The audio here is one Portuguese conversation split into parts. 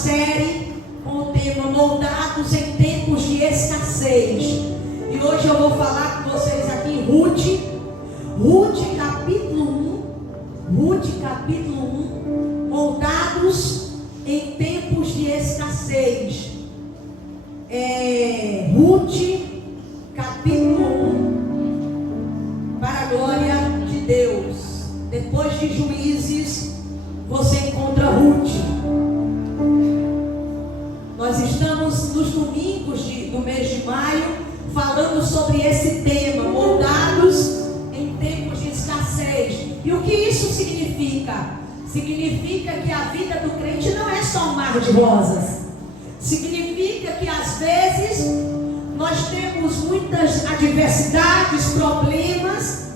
série com o tema Moldados em Tempos de Escassez. E hoje eu vou falar com vocês aqui em Ruth capítulo 1, Moldados em Tempos de Escassez. Ruth capítulo 1, para a glória de Deus. Depois de Juízes, você encontra Ruth. Nós estamos nos domingos do mês de maio falando sobre esse tema, moldados em tempos de escassez. E o que isso significa? Significa que a vida do crente não é só um mar de rosas. Significa que às vezes nós temos muitas adversidades, problemas,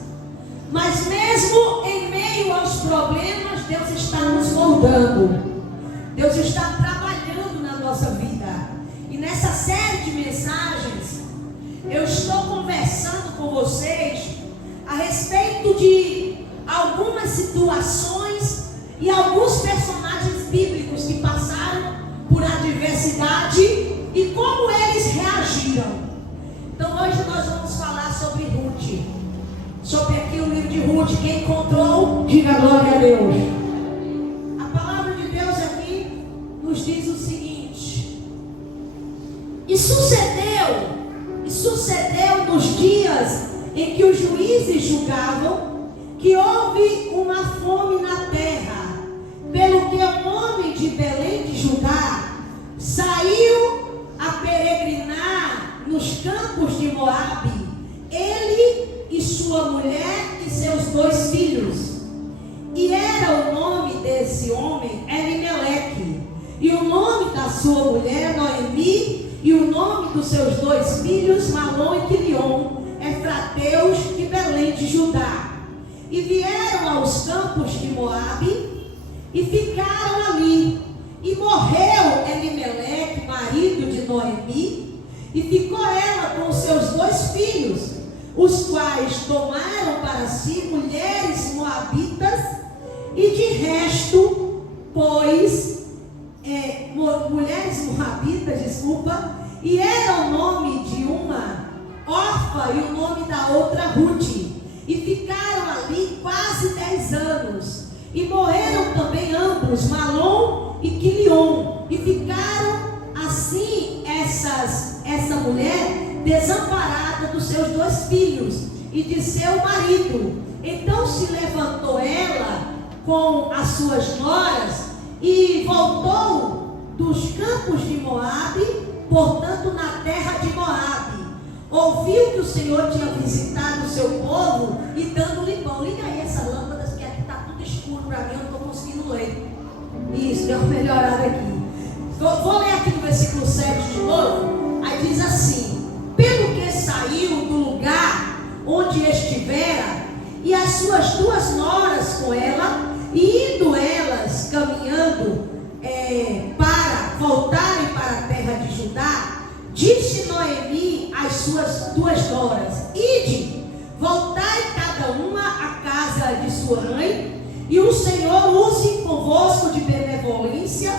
mas mesmo em meio aos problemas, Deus está nos moldando. Deus está trabalhando na nossa vida. E nessa série de mensagens, eu estou conversando com vocês a respeito de algumas situações e alguns personagens bíblicos que passaram por adversidade e como eles reagiram. Então hoje nós vamos falar sobre Ruth. Sobre aqui o livro de Ruth. Quem encontrou, diga glória a Deus. A palavra de Deus aqui nos diz o seguinte: E sucedeu nos dias em que os juízes julgavam, que houve uma fome na terra, pelo que o homem de Belém de Judá saiu a peregrinar nos campos de Moabe, ele e sua mulher e seus 2 filhos. E era o nome desse homem Elimeleque, e o nome da sua mulher Noemi, e o nome dos seus 2 filhos Malom e Quilion, efrateus de Belém de Judá. E vieram aos campos de Moabe e ficaram ali. E morreu Elimeleque, marido de Noemi, e ficou ela com os seus 2 filhos, os quais tomaram para si mulheres moabitas, e de resto, mulheres moabitas, e era o nome de uma Orfa e o nome da outra Ruth, e ficaram ali quase 10 anos, e morreram também ambos, Malom e Quilion, e ficaram assim essa mulher desamparada dos seus 2 filhos e de seu marido. Então se levantou ela com as suas noras e voltou dos campos de Moabe, portanto na terra de Moabe. Ouviu que o Senhor tinha visitado o seu povo e dando-lhe pão. Liga aí essa lâmpada, porque aqui está tudo escuro para mim, eu não estou conseguindo ler. Isso, deu uma melhorada aqui. Vou ler aqui no versículo 7 de novo. Aí diz assim: pelo que saiu do lugar onde estivera, e as suas 2 noras com ela, e indo elas caminhando para voltarem para a terra de Judá, disse Noemi às suas 2 noras: ide, voltai cada uma à casa de sua mãe, e o Senhor use convosco de benevolência,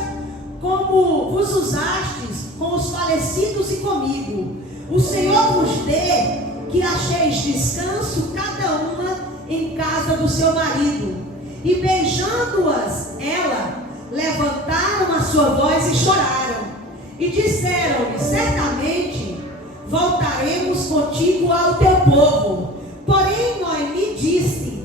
como vos usastes com os falecidos e comigo. O Senhor vos dê que acheis descanso cada uma em casa do seu marido. E beijando-as ela, levantaram a sua voz e choraram. E disseram-lhe: certamente voltaremos contigo ao teu povo. Porém Noemi disse: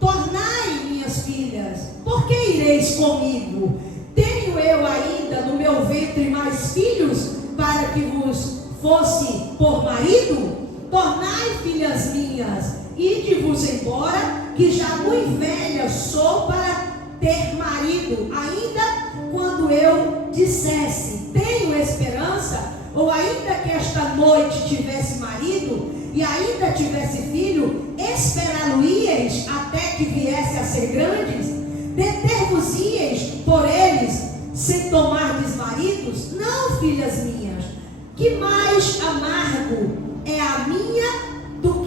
tornai, minhas filhas, por que ireis comigo? Tenho eu ainda no meu ventre mais filhos para que vos fosse por marido? Tornai, filhas minhas, ide-vos embora, que já muito velha sou para ter marido. Ainda quando eu dissesse: tenho esperança, ou ainda que esta noite tivesse marido, e ainda tivesse filho, esperá-lo-íeis até que viesse a ser grandes? Deter-vos-íeis por eles, sem tomardes maridos? Não, filhas minhas, que mais amargo é a minha do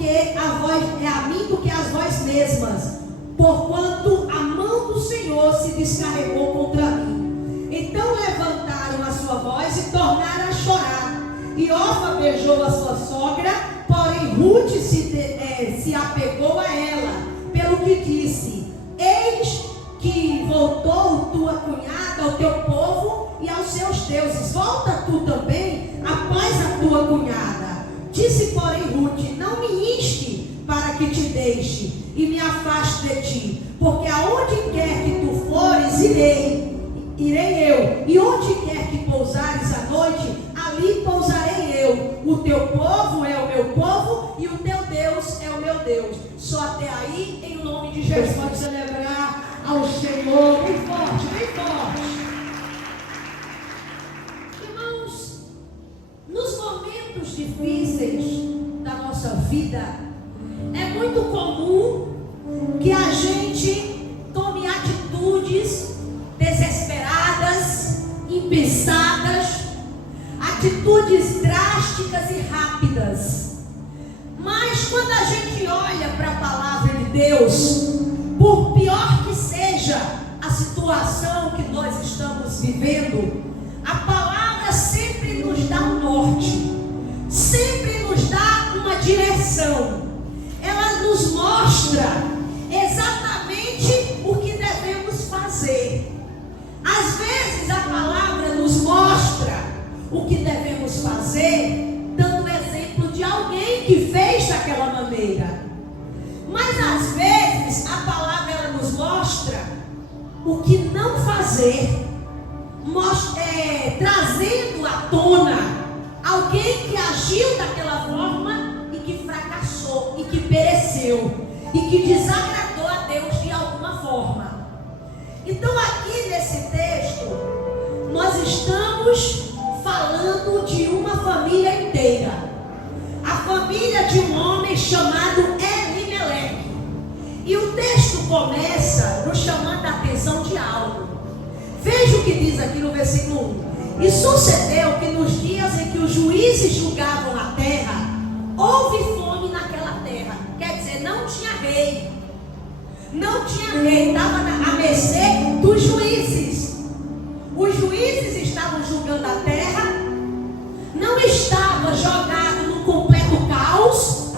que as vós mesmas, porquanto a mão do Senhor se descarregou contra mim. Então levantai apedrejou a sua sogra, porém Ruth se apegou a ela, pelo que disse: eis que voltou tua cunhada ao teu povo e aos seus deuses. Volta tu também após a tua cunhada. Disse, porém, Ruth: não me inste para que te deixe e me afaste de ti, porque aonde quer que tu fores, irei eu, e onde quer que pousares à noite, ali pousarei eu. O teu povo é o meu povo e o teu Deus é o meu Deus. Só até aí, em nome de Jesus. Pode celebrar ao Senhor bem forte, bem forte. Irmãos, nos momentos difíceis da nossa vida, é muito comum que a gente tome atitudes desesperadas, impensadas, atitudes drásticas e rápidas. Mas quando a gente olha para a palavra de Deus, por pior que seja a situação que nós estamos vivendo, a palavra sempre nos dá um norte, sempre nos dá uma direção. Ela nos mostra exatamente o que devemos fazer. Às vezes a palavra nos mostra o que devemos fazer, dando exemplo de alguém que fez daquela maneira. Mas às vezes a palavra ela nos mostra o que não fazer, trazendo à tona alguém que agiu daquela forma e que fracassou, e que pereceu, e que desagradou a Deus de alguma forma. Então aqui nesse texto, nós estamos falando de uma família inteira. A família de um homem chamado Elimeleque. E o texto começa nos chamando a atenção de algo. Veja o que diz aqui no versículo 1. E sucedeu que nos dias em que os juízes julgavam a terra, houve fome naquela terra. Quer dizer, não tinha rei. Não tinha rei, estava à mercê dos juízes. Os juízes estavam julgando a terra, não estava jogado no completo caos,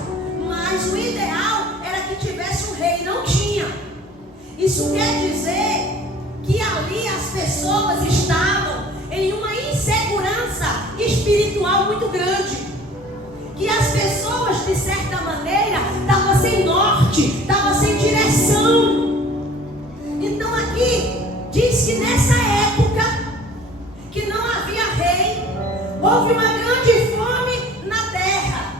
mas o ideal era que tivesse um rei, não tinha. Isso quer dizer que ali as pessoas estavam em uma insegurança espiritual muito grande, que as pessoas de certa maneira estavam sem norte, estavam sem direção. Então aqui diz que nessa época que não havia rei, houve uma grande fome na terra.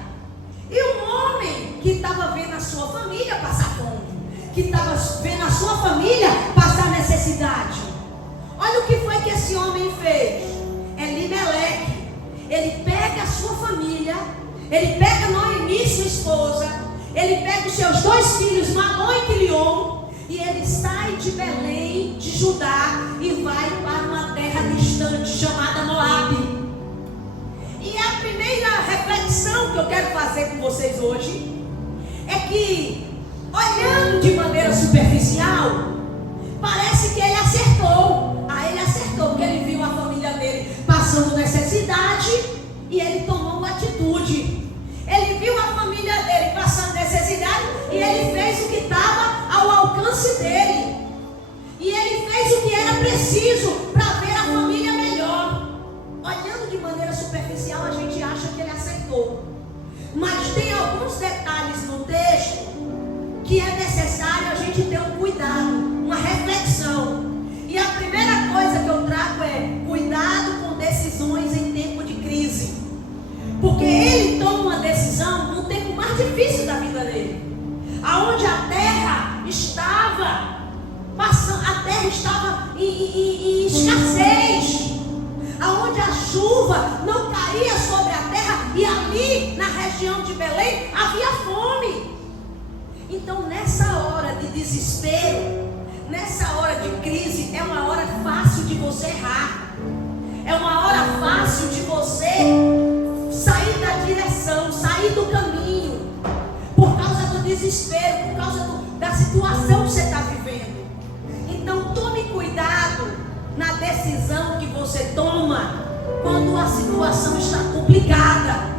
E um homem que estava vendo a sua família passar fome, que estava vendo a sua família passar necessidade. Olha o que foi que esse homem fez. Elimeleque, ele pega a sua família, ele pega Noemi, sua esposa, ele pega os seus 2 filhos, Malom e Quilion, e ele sai de Belém, de Judá, e vai para uma terra distante chamada Moabe. E a primeira reflexão que eu quero fazer com vocês hoje é que, olhando de maneira superficial, parece que ele acertou. Ele acertou, porque ele viu a família dele passando necessidade e ele tomou uma atitude. Ele viu a família dele passando necessidade e ele fez o que estava ao alcance dele. E ele fez o que era preciso para ver a família melhor. Olhando de maneira superficial, a gente acha que ele acertou. Mas tem alguns detalhes no texto que é necessário a gente ter um cuidado, uma reflexão. E a primeira coisa que eu trago é cuidado com decisões em tempo de crise. Porque ele toma uma decisão no tempo mais difícil da vida dele, aonde a terra estava passando, a terra estava em escassez, aonde a chuva não caía sobre a terra, e ali na região de Belém havia fome. Então nessa hora de desespero, nessa hora de crise, é uma hora fácil de você errar, é uma hora fácil de você sair da direção, sair do caminho, por causa do desespero, por causa da situação que você está vivendo. Então tome cuidado na decisão que você toma quando a situação está complicada.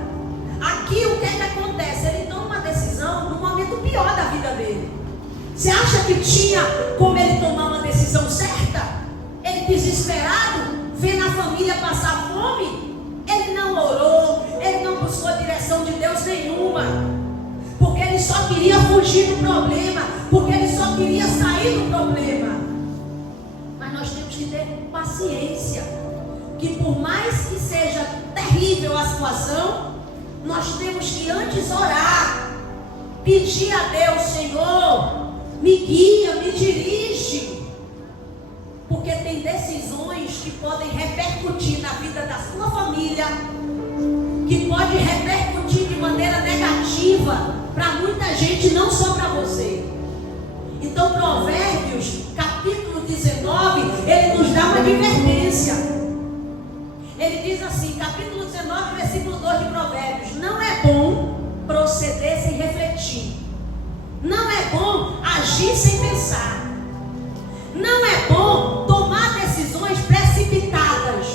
Você acha que tinha como ele tomar uma decisão certa? Ele desesperado, vendo a família passar fome? Ele não orou, ele não buscou a direção de Deus nenhuma, porque ele só queria fugir do problema, porque ele só queria sair do problema. Mas nós temos que ter paciência, que por mais que seja terrível a situação, nós temos que antes orar, pedir a Deus: Senhor, me guia, me dirige, porque tem decisões que podem repercutir na vida da sua família, que pode repercutir de maneira negativa para muita gente, não só para você. Então Provérbios capítulo 19, ele nos dá uma advertência. Ele diz assim, capítulo 19, versículo 2 de Provérbios: não é bom proceder sem refletir, não é bom agir sem pensar, não é bom tomar decisões precipitadas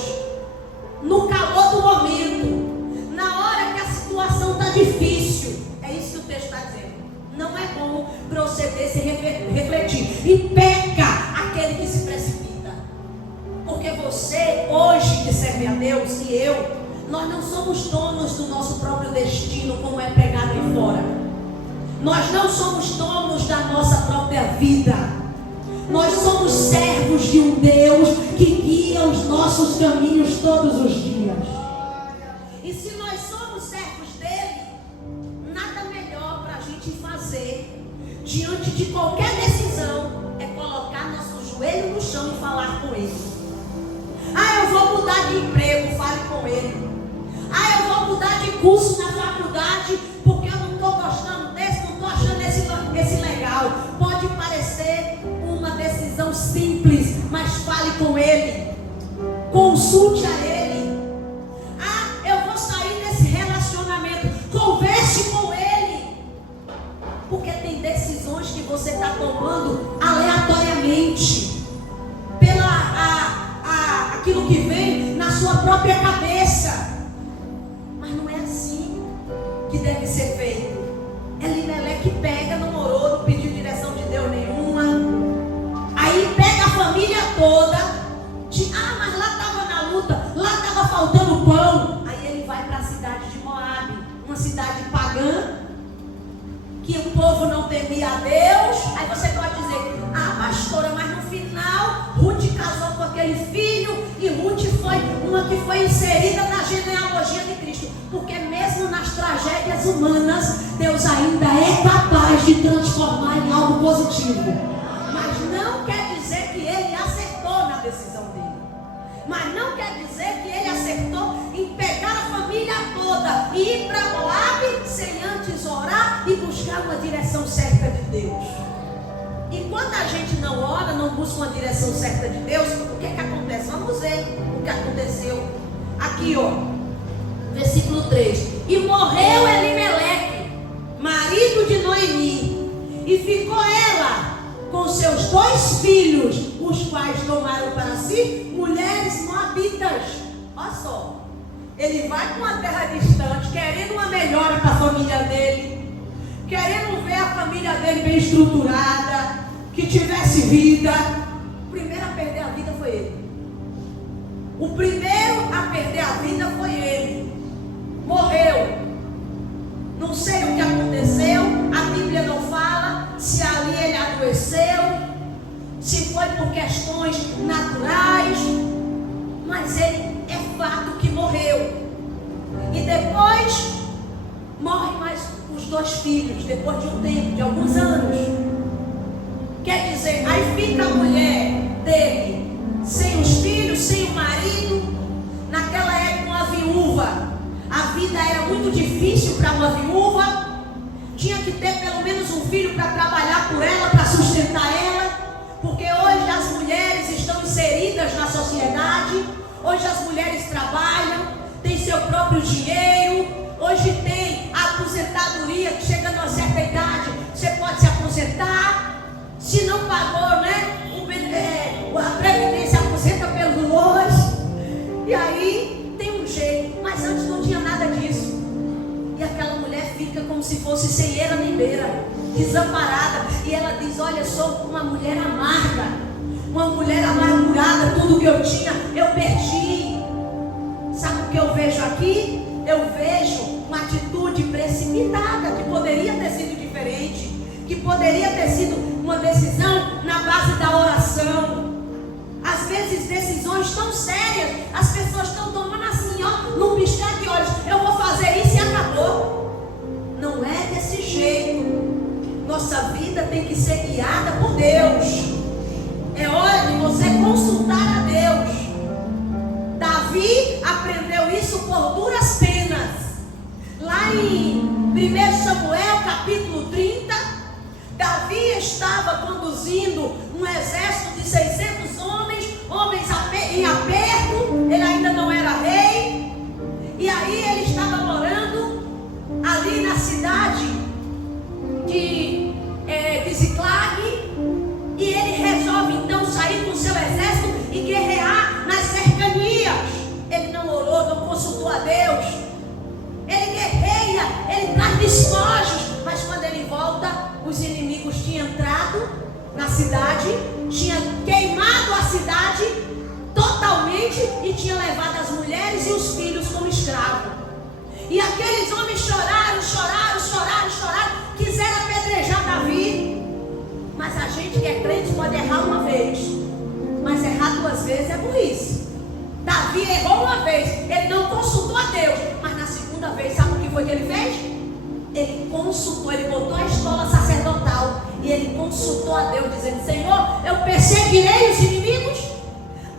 no calor do momento, na hora que a situação está difícil. É isso que o texto está dizendo. Não é bom proceder sem refletir. E peca aquele que se precipita. Porque você, hoje, que serve a Deus, e eu, nós não somos donos do nosso próprio destino, como é pregado aí fora. Nós não somos donos da nossa própria vida. Nós somos servos de um Deus que guia os nossos caminhos todos os dias. E se nós somos servos dele, nada melhor para a gente fazer diante de qualquer decisão é colocar nosso joelho no chão e falar com ele. Ah, eu vou mudar de emprego, fale com ele. Ah, eu vou mudar de curso na faculdade porque eu não estou gostando desse, não estou achando esse legal. Pode parecer uma decisão simples, mas fale com ele. Consulte a ele. Ah, eu vou sair desse relacionamento. Converse com ele. Porque tem decisões que você está tomando aleatoriamente, aquilo que vem na sua própria cabeça. Mas não é assim que deve ser feito. Elimeleque pega, não orou, não pediu direção de Deus nenhuma. Aí pega a família toda. Mas lá estava na luta, lá estava faltando pão. Aí ele vai para a cidade de Moabe, uma cidade pagã, que o povo não temia a Deus. Aí você pode dizer: pastora, mas no final Ruth casou com aquele filho, e Ruth foi uma que foi inserida na genealogia de Cristo. Porque mesmo nas tragédias humanas, Deus ainda é capaz de transformar em algo positivo. Mas não quer dizer que ele acertou na decisão dele. Mas não quer dizer que ele acertou em pegar a família toda e ir para Moabe sem antes orar e buscar uma direção certa de Deus. E quando a gente não ora, não busca uma direção certa de Deus, o que é que acontece? Vamos ver o que aconteceu. Aqui, versículo 3. E morreu Elimeleque, marido de Noemi, e ficou ela com seus 2 filhos, os quais tomaram para si mulheres moabitas. Olha só, ele vai para uma terra distante, querendo uma melhora para a família dele, querendo ver a família dele bem estruturada, que tivesse vida. O primeiro a perder a vida foi ele. O primeiro a perder a vida foi ele. Morreu. Não sei o que aconteceu, a Bíblia não fala se ali ele adoeceu, se foi por questões naturais, mas ele é fato que morreu. E depois morrem mais os 2 filhos, depois de um tempo, de alguns anos. Quer dizer, aí fica a mulher dele sem os filhos, sem o marido. Naquela época, uma viúva, a vida era muito difícil para uma viúva. Tinha que ter pelo menos um filho para trabalhar por ela, para sustentar ela. Porque hoje as mulheres estão inseridas na sociedade. Hoje as mulheres trabalham, têm seu próprio dinheiro. Hoje tem a aposentadoria, que chegando a uma certa idade, você pode se aposentar. Se não pagou, né? A previdência aposenta pelos lojas. E aí tem um jeito. Mas antes não tinha nada disso. E aquela mulher fica como se fosse sem eira nem beira. desamparada. E ela diz: olha, sou uma mulher amarga, uma mulher amargurada, tudo que eu tinha eu perdi. Sabe o que eu vejo aqui? Eu vejo uma atitude precipitada, que poderia ter sido diferente, que poderia ter sido uma decisão na base da oração. Às vezes decisões tão sérias, as pessoas estão tomando assim, ó, num piscar de olhos: eu vou fazer isso e acabou. Não é desse jeito. Nossa vida tem que ser guiada por Deus. É hora de você consultar a Deus. Davi aprendeu isso por duras penas. Lá em 1 Samuel capítulo 30, Davi estava conduzindo um exército de 600 homens em aperto. Ele ainda não era rei. E aí ele estava morando ali na cidade de Ziclag. E ele resolve então sair com seu exército e guerrear nas cercanias. Ele não orou, não consultou a Deus. Ele guerreia, ele traz despojos. Mas quando ele volta, os inimigos tinham entrado na cidade, tinham queimado a cidade totalmente e tinham levado as mulheres e os filhos como escravos. E aqueles homens choraram, quiseram apedrejar Davi. Mas a gente que é crente pode errar uma vez, mas errar duas vezes é burrice. Davi errou uma vez, ele não consultou a Deus, mas na segunda vez, sabe o que foi que ele fez? Ele consultou, ele botou a estola sacerdotal e ele consultou a Deus, dizendo: Senhor, eu perseguirei os inimigos,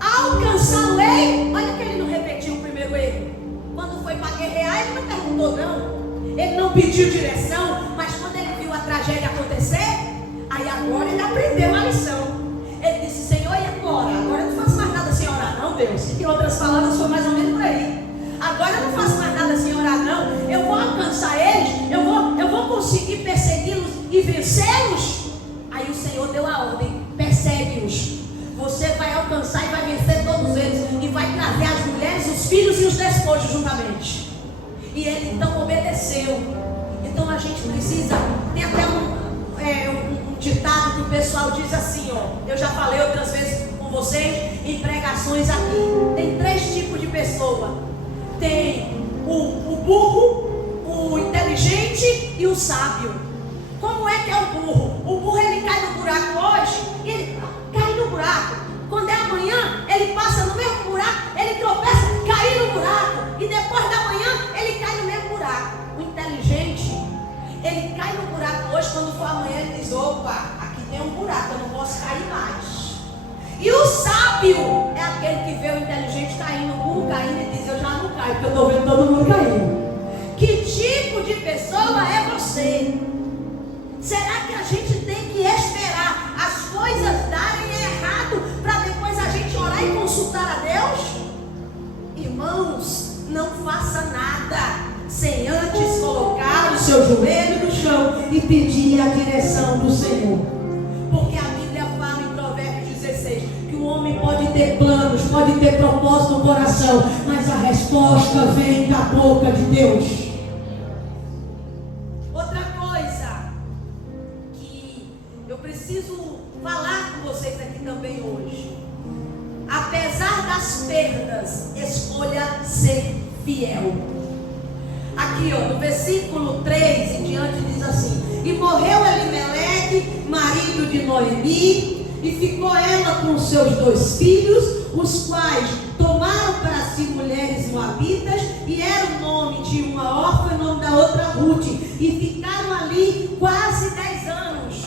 alcançá-lo-ei. Olha que ele não repetiu o primeiro erro. Quando foi para guerrear, ele não perguntou não, ele não pediu direção, mas quando ele viu a tragédia acontecer, aí agora ele aprendeu a lição. Ele disse: Senhor, e agora? Agora eu não faço mais nada sem orar não, Deus. Em outras palavras, foi mais ou menos por aí. Agora eu não faço mais nada sem orar não. Eu vou alcançar eles, eu vou conseguir persegui-los e vencê-los. Aí o Senhor deu a ordem: persegue-os. Você vai alcançar e vai vencer todos eles, e vai trazer as mulheres, os filhos e os despojos juntamente. E ele então obedeceu. Então a gente precisa, tem até um ditado que o pessoal diz assim, ó. Eu já falei outras vezes com vocês em pregações aqui. Tem 3 tipos de pessoa. Tem o burro, o inteligente e o sábio. Como é que é o burro? O burro, ele cai no buraco hoje e ele cai no buraco. Quando é amanhã, ele passa no mesmo buraco, ele tropeça, cai no buraco. E depois da manhã, ele cai no mesmo buraco. O inteligente, ele cai no buraco hoje, quando for amanhã ele diz: opa, aqui tem um buraco, eu não posso cair mais. E o sábio é aquele que vê o inteligente caindo, o burro caindo, e diz: eu já não caio, porque eu estou vendo todo mundo caindo. Que tipo de pessoa é você? Será que a gente tem que esperar as coisas darem errado para depois a gente orar e consultar a Deus? Irmãos, não faça nada sem antes colocar o seu joelho no chão e pedir a direção do Senhor. Porque a Bíblia fala em Provérbios 16 que o homem pode ter planos, pode ter propósito no coração, mas a resposta vem da boca de Deus. Outra coisa que eu preciso falar com vocês aqui também hoje: apesar das perdas, escolha ser fiel. Aqui, ó, no versículo 3 em diante diz assim: e morreu Elimeleque, marido de Noemi, e ficou ela com seus 2 filhos, os quais tomaram para si mulheres moabitas, e era o nome de uma órfã e o nome da outra Ruth, e ficaram ali quase 10 anos.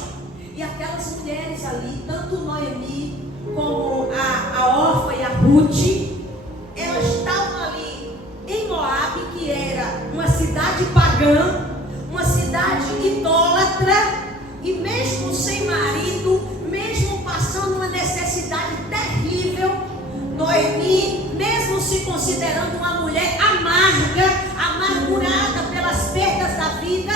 E aquelas mulheres ali, tanto Noemi como a órfã e a Ruth, elas estavam ali em Moabe, que era uma cidade pagã, uma cidade idólatra, e mesmo sem marido, mesmo passando uma necessidade terrível, Noemi, mesmo se considerando uma mulher amarga, amargurada pelas perdas da vida,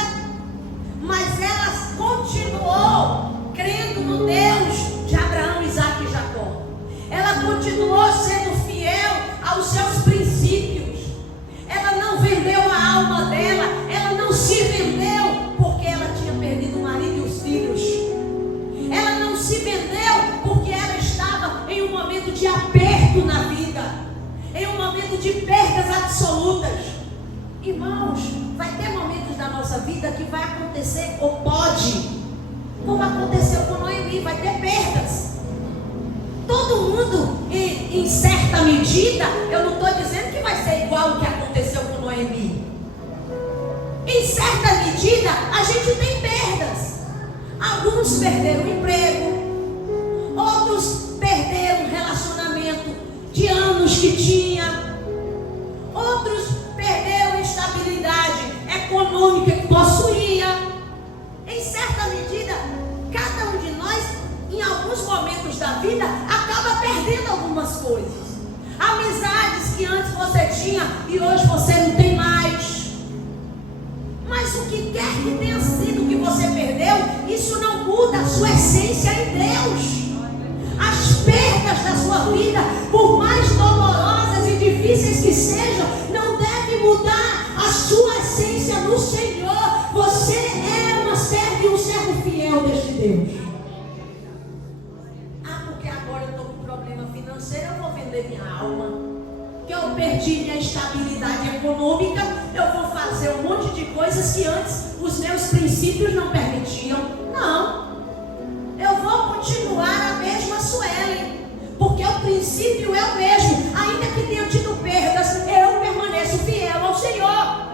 mas ela continuou crendo no Deus de Abraão, Isaque e Jacó. Ela continuou sendo fiel aos seus princípios. Ela não vendeu a alma dela, ela não se vendeu, porque ela tinha perdido o marido e os momento de perdas absolutas. Irmãos, vai ter momentos da nossa vida que vai acontecer, ou pode, como aconteceu com Noemi, vai ter perdas. Todo mundo, em certa medida, eu não estou dizendo que vai ser igual o que aconteceu com Noemi. Em certa medida, a gente tem perdas. Alguns perderam o emprego, outros perderam o relacionamento de anos que tinha, outros perderam a estabilidade econômica que possuía. Em certa medida, cada um de nós, em alguns momentos da vida, acaba perdendo algumas coisas. Amizades que antes você tinha e hoje você não tem mais. Mas o que quer que tenha sido que você perdeu, isso não muda a sua essência em Deus. As perdas da sua vida, por mais dolorosas e difíceis que sejam, não devem mudar a sua essência no Senhor. Você é uma serva e um servo fiel deste Deus. Porque agora eu estou com problema financeiro, eu vou vender minha alma. Que eu perdi minha estabilidade econômica, eu vou fazer um monte de coisas que antes os meus princípios não permitiam. Não, eu vou continuar a mesma Suelen, porque o princípio é o mesmo. Ainda que tenha tido perdas, eu permaneço fiel ao Senhor.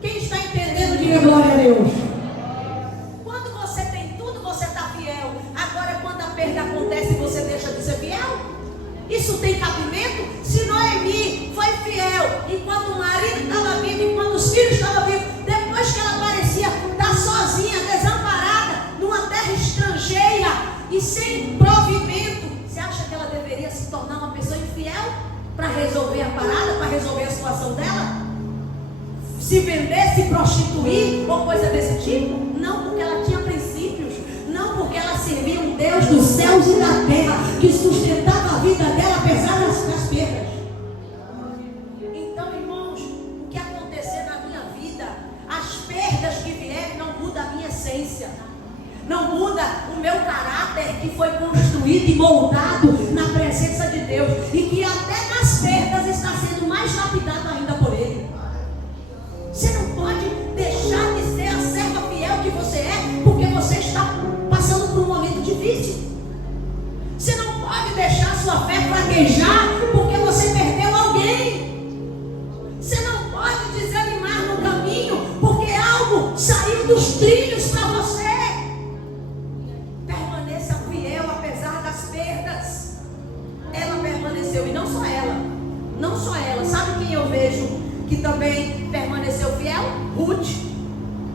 Quem está entendendo, diga glória a Deus. Quando você tem tudo, você está fiel. Agora, quando a perda acontece, você deixa de ser fiel? Isso tem cabimento? Se Noemi foi fiel enquanto o marido estava vivo, enquanto os filhos estavam vivos, depois que ela parecia estar sozinha, desamparada, numa terra estrangeira e sem provimento, você acha que ela deveria se tornar uma pessoa infiel para resolver a parada, para resolver a situação dela? Se vender, se prostituir ou coisa desse tipo? Não, porque ela tinha princípios. Não, porque ela servia um Deus dos céus e da terra que sustentava a vida dela apesar das perdas. Então, irmãos, o que acontecer na minha vida, as perdas que vierem não mudam a minha essência, não muda o meu caráter que foi construído e moldado na presença de Deus e que até nas perdas está sendo mais lapidado ainda por Ele. Você não pode deixar de ser a serva fiel que você é porque você está passando por um momento difícil. Você não pode deixar sua fé fraquejar porque você perdeu alguém. Você não pode desanimar no caminho porque algo saiu dos trilhos para você. Permaneça fiel apesar das perdas. Ela permaneceu, e não só ela. Não só ela. Sabe quem eu vejo que também permaneceu fiel? Ruth.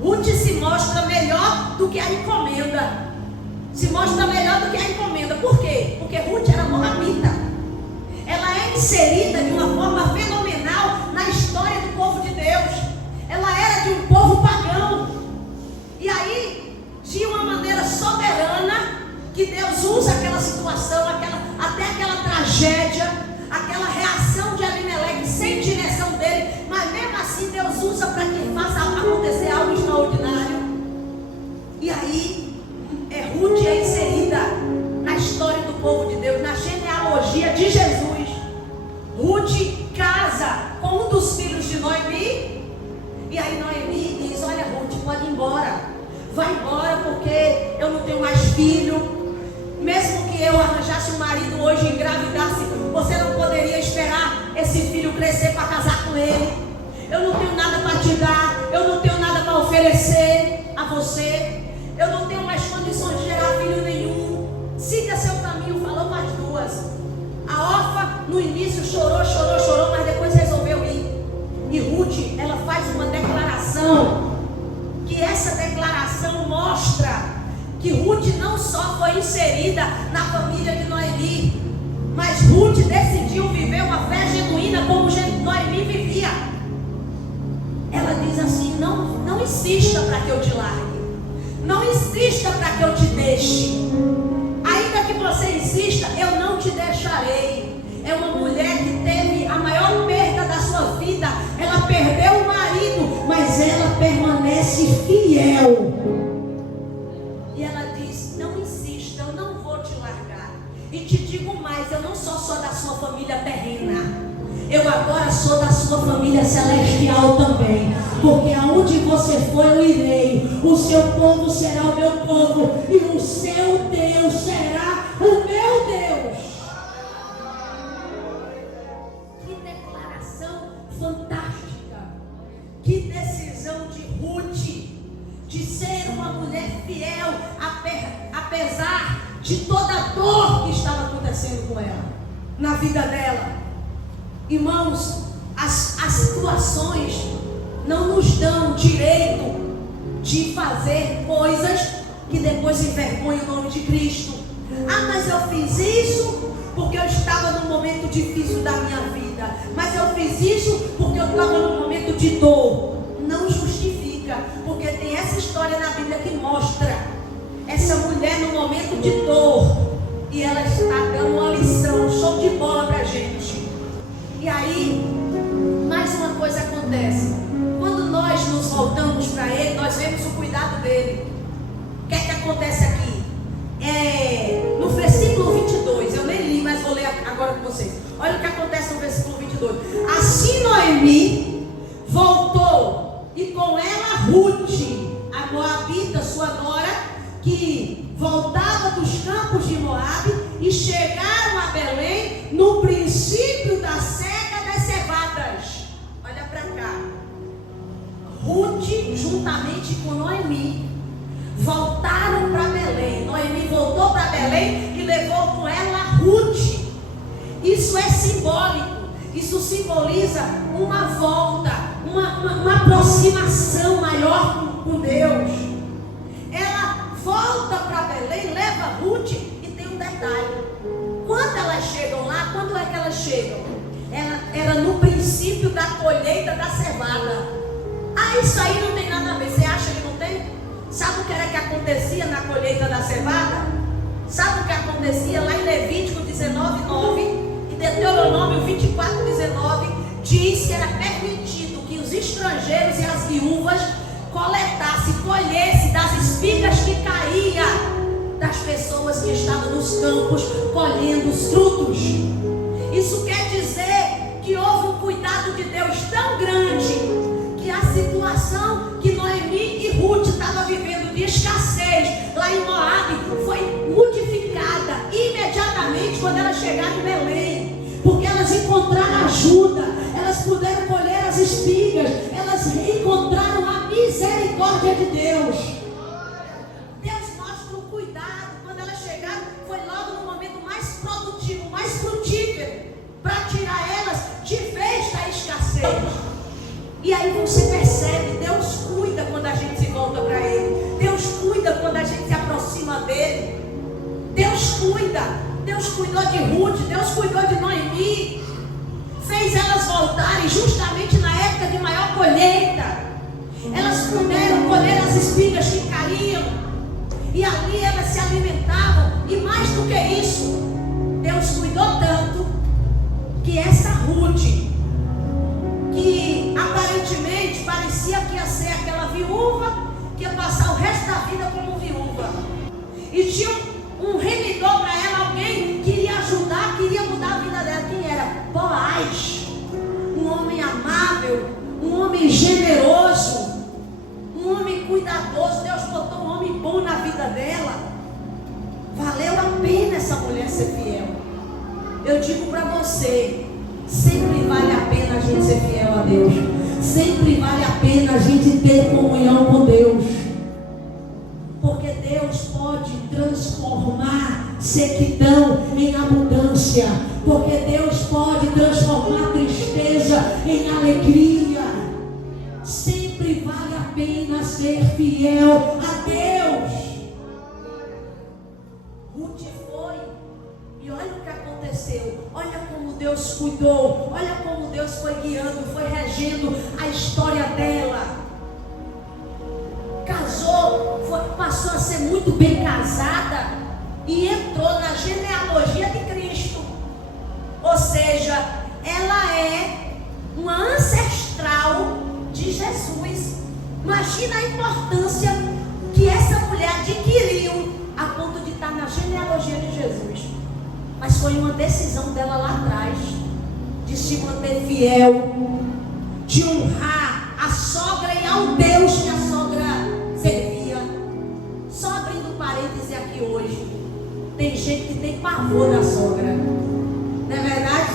Ruth se mostra melhor do que a encomenda. Se mostra melhor do que a encomenda. Por quê? Porque Ruth era moabita. Ela é inserida de uma forma fenomenal na história do povo de Deus. Ela era de um povo pagão. E aí, de uma maneira soberana, que Deus usa aquela situação, até aquela tragédia, aquela reação de Abimeleque sem direção dele, mas mesmo assim Deus usa para que faça acontecer algo extraordinário. E aí, Ruth é inserida na história do povo de Deus, na genealogia de Jesus. Ruth casa com um dos filhos de Noemi, e aí Noemi diz: olha, Ruth, pode ir embora, vai embora, porque eu não tenho mais filho. Mesmo que eu arranjasse um marido hoje e engravidasse, você não poderia esperar esse filho crescer para casar com ele. Eu não tenho nada para te dar, eu não tenho nada para oferecer a você, eu não tenho mais condições de gerar filho nenhum. Siga seu caminho, falou para as duas. A Orfa no início chorou, mas depois resolveu ir. E Ruth, ela faz uma declaração, que essa declaração mostra que Ruth não só foi inserida na família de Noemi, mas Ruth decidiu viver uma fé genuína como Noemi vivia. Ela diz assim: não insista para que eu te largue, não insista para que eu te deixe, ainda que você insista, eu não te deixarei. É uma mulher que teve a maior perda da sua vida. Ela perdeu o marido, mas ela permanece fiel. E ela diz: não insista, eu não vou te largar. E te digo mais, eu não sou só da sua família terrena, eu agora sou da sua família celestial também. Porque aonde você for, eu irei. O seu povo será o meu povo. E o seu Deus será o meu Deus. Que declaração fantástica. Que decisão de Ruth. De ser uma mulher fiel. Apesar de toda a dor que estava acontecendo com ela. Na vida dela. Irmãos, as situações não nos dão direito de fazer coisas que depois envergonham o nome de Cristo. Ah, mas eu fiz isso porque eu estava num momento difícil da minha vida. Mas eu fiz isso porque eu estava num momento de dor. Não justifica, porque tem essa história na Bíblia que mostra essa mulher no momento de dor. E ela está dando uma lição, show de bola pra gente. E aí, mais uma coisa acontece. Quando nós nos voltamos para Ele, nós vemos o cuidado dEle. O que é que acontece aqui? No versículo 22, eu nem li, mas vou ler agora com vocês. Olha o que acontece no versículo 22. Assim Noemi voltou, e com ela Ruth, a moabita, sua nora, que voltava dos campos de Moabe, e chegaram a Belém no princípio da cega das cevadas. Olha para cá. Ruth, juntamente com Noemi, voltaram para Belém. Noemi voltou para Belém e levou com ela Ruth. Isso é simbólico. Isso simboliza uma volta, uma aproximação maior com Deus. Ela volta para Belém, leva Ruth, e tem um detalhe. Quando elas chegam lá, quando é que elas chegam? Era no princípio da colheita da cevada. Ah, isso aí não tem nada a ver. Você acha que não tem? Sabe o que era que acontecia na colheita da cevada? Sabe o que acontecia lá em Levítico 19:9 e Deuteronômio 24:19? Diz que era permitido que os estrangeiros e as viúvas coletassem, colhessem das espigas que caíam das pessoas que estavam nos campos colhendo os frutos. Isso quer dizer que houve um cuidado de Deus tão grande que a situação que Noemi e Ruth estavam vivendo de escassez lá em Moabe foi modificada imediatamente quando elas chegaram em Belém, porque elas encontraram ajuda, elas puderam colher as espigas, elas encontraram a misericórdia de Deus. Deus mostra o cuidado. Quando elas chegaram, foi logo no momento mais produtivo, mais frutífero, para tirar elas de vez da escassez. E aí você percebe, Deus cuida quando a gente se volta para Ele. Deus cuida quando a gente se aproxima dEle. Deus cuida. Deus cuidou de Ruth, Deus cuidou de Noemi. Fez elas voltarem justamente na época de maior colheita. Elas puderam colher as espigas que caíam. E ali elas se alimentavam. E mais do que isso, Deus cuidou tanto que essa Ruth, que aparentemente parecia que ia ser aquela viúva, que ia passar o resto da vida como viúva, e tinha um remidor para ela, alguém que iria ajudar, que iria mudar a vida dela. Quem era? Boaz, um homem amável, um homem generoso, um homem cuidadoso. Deus botou um homem bom na vida dela. Valeu a pena essa mulher ser fiel. Eu digo para você, sempre vale a pena a gente ser fiel a Deus. Sempre vale a pena a gente ter comunhão com Deus. Porque Deus pode transformar sequidão em abundância. Porque Deus pode transformar tristeza em alegria. Sempre vale a pena ser fiel a Deus. Ruth foi. E olha o que aconteceu. Olha como Deus cuidou. Olha como Deus foi guiando, foi regendo a história dela. Casou, passou a ser muito bem casada e entrou na genealogia de Cristo. Ou seja, ela é uma ancestral de Jesus. Imagina a importância que essa mulher adquiriu a ponto de estar na genealogia de Jesus. Mas foi uma decisão dela lá atrás. de se manter fiel, de honrar a sogra e ao Deus que a sogra servia. Só abrindo parêntese aqui hoje, tem gente que tem pavor da sogra, não é verdade?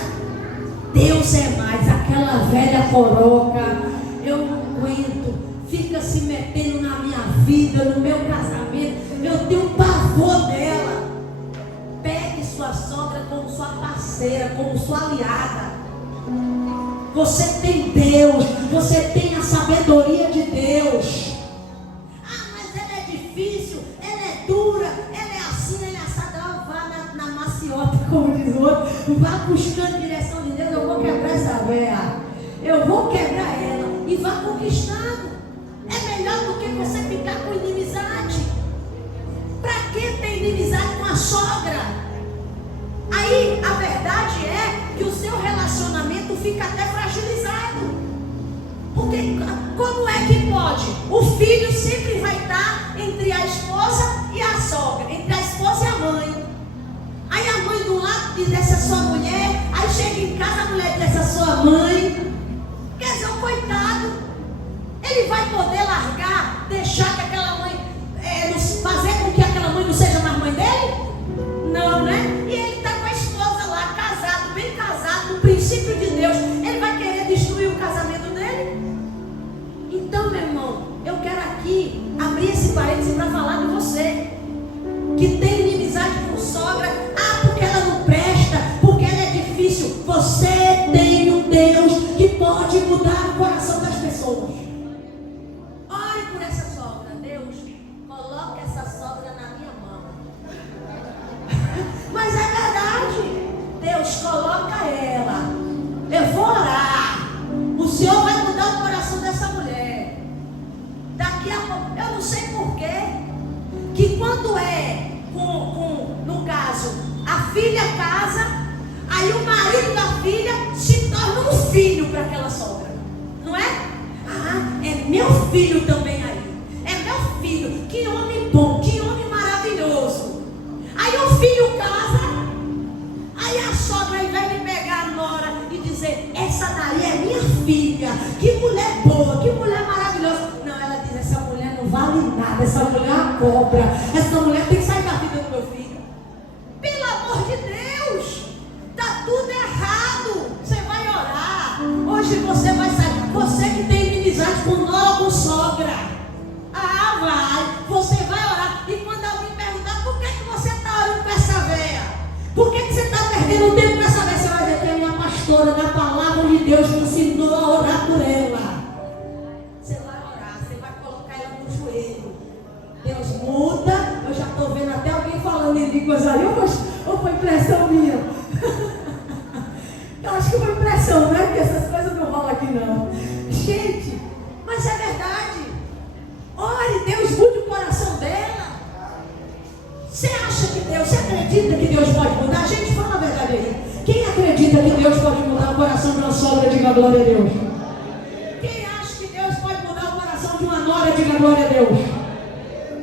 Deus é mais, aquela velha coroca, eu não aguento, fica se metendo na minha vida, no meu casamento, eu tenho um pavor dela. Pegue sua sogra como sua parceira, como sua aliada. Você tem Deus, você tem a sabedoria de Deus. Ah, mas ela é difícil, ela é dura, ela é assim, ela é assada. Vá na maciota, como diz o outro, vá buscando a direção de Deus. Eu vou quebrar essa véia, eu vou quebrar ela, e vá conquistando. É melhor do que você ficar com inimizade. Para que ter inimizade com a sogra? Aí a verdade é que o seu relacionamento fica até fragilizado. Porque como é que pode? O filho sempre vai estar entre a esposa e a sogra, entre a esposa e a mãe. Aí a mãe do lado diz: essa é sua mulher. Aí chega em casa, a mulher diz: essa é sua mãe. Quer dizer, o coitado, ele vai poder largar, deixar que aquela mãe, fazer com que aquela mãe não seja mais mãe dele? Não, né? E ele está com a esposa lá, casado, bem casado, no princípio de Deus. Ele vai querer destruir o casamento dele? Então, meu irmão, eu quero aqui abrir esse parênteses para falar de você que tem inimizade com sogra. Ah, porque ela não presta, porque ela é difícil. Você tem um Deus que pode mudar o coração das pessoas. Ore por essa sogra. Deus, coloque essa sogra na minha mão. Mas é verdade. Deus, coloca ela. Eu vou orar. O Senhor vai mudar o coração dessa mulher. Daqui a pouco, eu não sei porquê, que quando no caso, a filha casa, aí o marido da filha se torna um filho para aquela sogra, não é? Ah, é meu filho também aí, é meu filho, que homem bom, que homem maravilhoso. Aí o filho casa, aí a sogra, ao invés de pegar a nora e dizer: essa daí é minha filha, que mulher boa, que mulher maravilhosa. Não, ela diz: essa mulher não vale nada, essa mulher é uma cobra, essa mulher tem que sair da vida do meu filho. Pelo amor de Deus, está tudo errado. Você vai orar. Hoje você vai sair. Você que tem inimizade com nora ou com sogra. Ah, vai. Você vai orar. E quando alguém perguntar: por que você está orando com essa véia? Por que você está perdendo tempo com essa véia? Você vai dizer: que é minha pastora da palavra de Deus me ensinou a orar por ela. Você vai orar. Você vai colocar ela no joelho. Deus muda. Eu já estou vendo até alguém falando em línguas aí. Ou foi impressão minha? Eu acho que foi impressão, né? Porque essas coisas não rolam aqui não. Gente, mas é verdade. Ore, Deus mude o coração dela. Você acha que Deus, você acredita que Deus pode mudar? Gente, fala a verdade aí. Quem acredita que Deus pode mudar o coração de uma sogra? Diga glória a Deus. Quem acha que Deus pode mudar o coração de uma nora? Diga glória a Deus.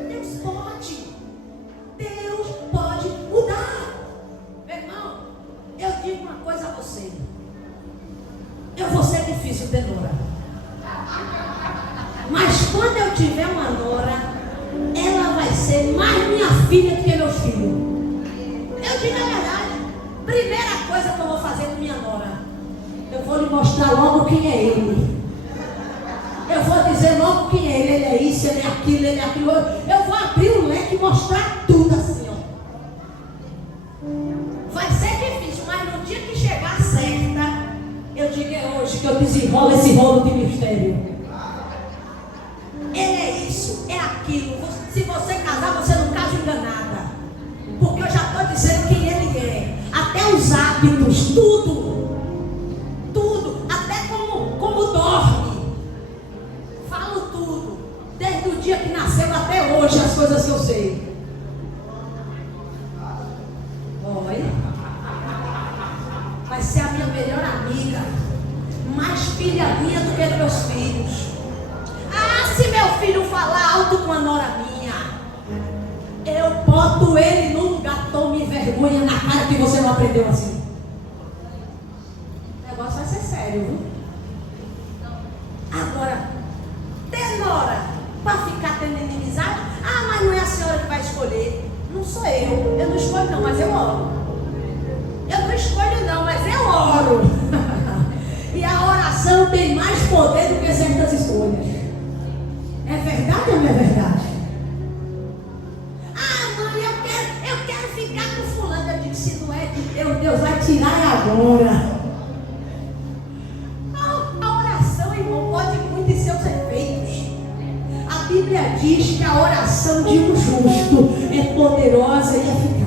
Deus pode. Deus pode mudar. Meu irmão, eu digo uma coisa a você. Eu vou ser difícil ter nora. Mas quando eu tiver uma nora, ela vai ser mais minha filha do que meus filhos. Eu digo a verdade. Primeira coisa que eu vou fazer com minha nora, eu vou lhe mostrar logo quem é ele. Eu vou dizer logo quem é ele. Ele é isso, ele é aquilo, ele é aquilo. Eu vou abrir o leque e mostrar tudo assim, ó. Vai ser difícil, mas no dia que chegar certa, eu digo: é hoje que eu desenrolo esse rolo de mistério. Ele é isso, é aquilo. Se você casar, você não casa enganada. Porque eu já estou dizendo quem ele é. Até os hábitos, tudo. Tudo. Até como dorme. Falo tudo. Desde o dia que nasceu até hoje, as coisas que eu sei. Olha. Vai ser a minha melhor amiga. Mais filha minha do que meus filhos. Ah, se meu filho falar alto com a nora minha, eu boto ele num lugar, tome vergonha na cara que você não aprendeu assim. O Eu não escolho não, mas eu oro. Eu não escolho não, mas eu oro. E a oração tem mais poder do que certas escolhas. É verdade ou não é verdade? Ah, mãe, eu quero ficar com fulano. Eu digo, se não é de Deus, Deus vai tirar agora. A oração, irmão, pode muito em seus efeitos. A Bíblia diz que a oração de um justo é poderosa e eficaz.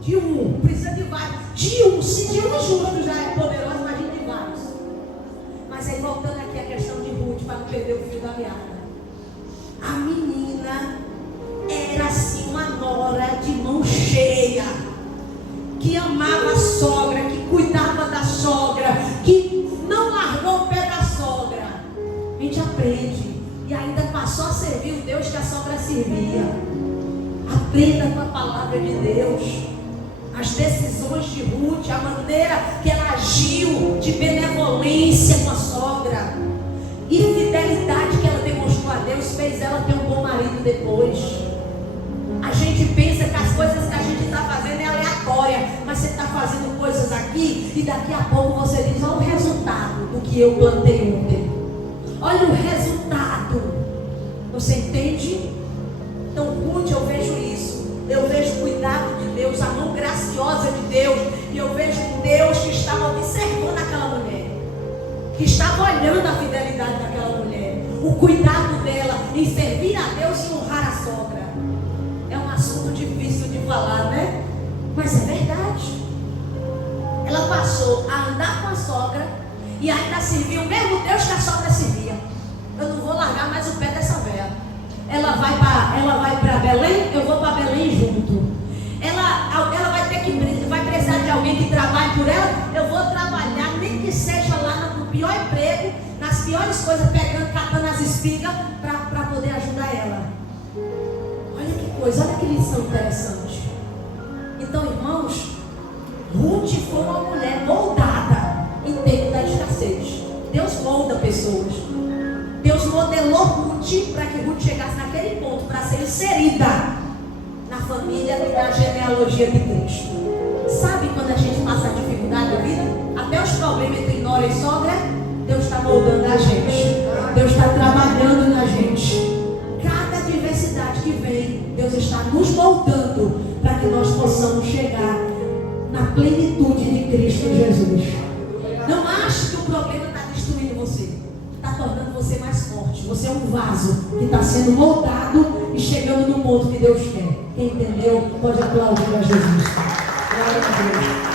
De um, precisa de vários. Se de um justo já é poderoso, imagina de vários. Mas aí voltando aqui a questão de Ruth, para não perder o fio da meada. A menina era assim uma nora de mão cheia, que amava a sogra, que cuidava da sogra, que não largou o pé da sogra. A gente aprende. E ainda passou a servir o Deus que a sogra servia. Aprenda com a palavra de Deus. As decisões de Ruth, a maneira que ela agiu de benevolência com a sogra e fidelidade que ela demonstrou a Deus, fez ela ter um bom marido depois. A gente pensa que as coisas que a gente está fazendo é aleatória, mas você está fazendo coisas aqui e daqui a pouco você diz, olha o resultado do que eu plantei ontem. Olha o resultado. Você entende? Então, Ruth, eu vejo isso. Eu vejo o cuidado de Deus, a mão graciosa de Deus. E eu vejo um Deus que estava observando aquela mulher, que estava olhando a fidelidade daquela mulher, o cuidado dela em servir a Deus e honrar a sogra. É um assunto difícil de falar, né? Mas é verdade. Ela passou a andar com a sogra e ainda serviu o mesmo Deus que a sogra servia. Eu não vou largar mais o pé dessa velha. Ela vai para Belém, eu vou para Belém junto. Ela vai precisar de alguém que trabalhe por ela. Eu vou trabalhar, nem que seja lá no pior emprego, nas piores coisas, catando as espigas para poder ajudar ela. Olha que coisa, olha que lição interessante. Então, irmãos, Ruth foi uma mulher moldada em tempo da escassez. Deus molda pessoas. Deus modelou Ruth para que Ruth chegasse naquele ponto para ser inserida na família e na genealogia de Cristo. Sabe quando a gente passa a dificuldade da vida? Até os problemas entre nora e sogra, Deus está moldando a gente. Deus está trabalhando na gente. Cada diversidade que vem, Deus está nos moldando para que nós possamos chegar na plenitude de Cristo Jesus. Não ache que o problema está destruindo você. Está tornando você mais forte. Você é um vaso que está sendo moldado e chegando no ponto que Deus quer. Quem entendeu pode aplaudir a Jesus. Glória a Deus.